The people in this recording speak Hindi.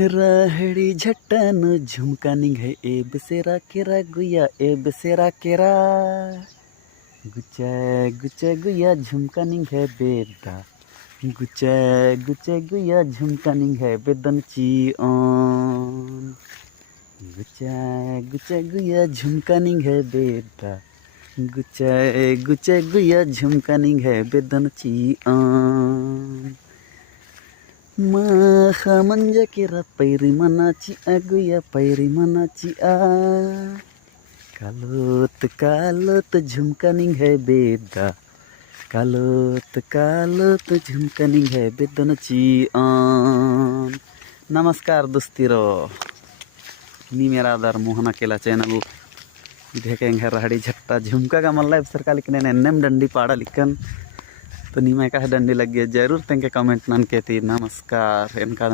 राहड़ी झट्टन झुमका निघे ए बेसेरा केरा गुया ए बेसेरा केरा गुचे गुचे गुया झुमका निघे बेदा गुचे गुचे गुया झुमका निघे बेदनची ओन गुचे गुचे गुया झुमका निघे बेदा गुचे गुचे गुया झुमका निघे बेदनची ओन माखा मंजा केरा पैरी मनाची अगुया पैरी मनाची आ कालोत कालोत झुमका निघे बेदा कालोत कालोत झुमका निघे बेदनची आन. नमस्कार दोस्तीरो, मी मेरा आधार मोहना केला चैनल देखेंगे राहड़ी झट्टा झुमका का मल्ला सरकार लिखने एन्नेम डंडी पाड़ा लिखन तो नीमा का डंडी लग गया जरूर तेंके कमेंट नन कहती. नमस्कार एनका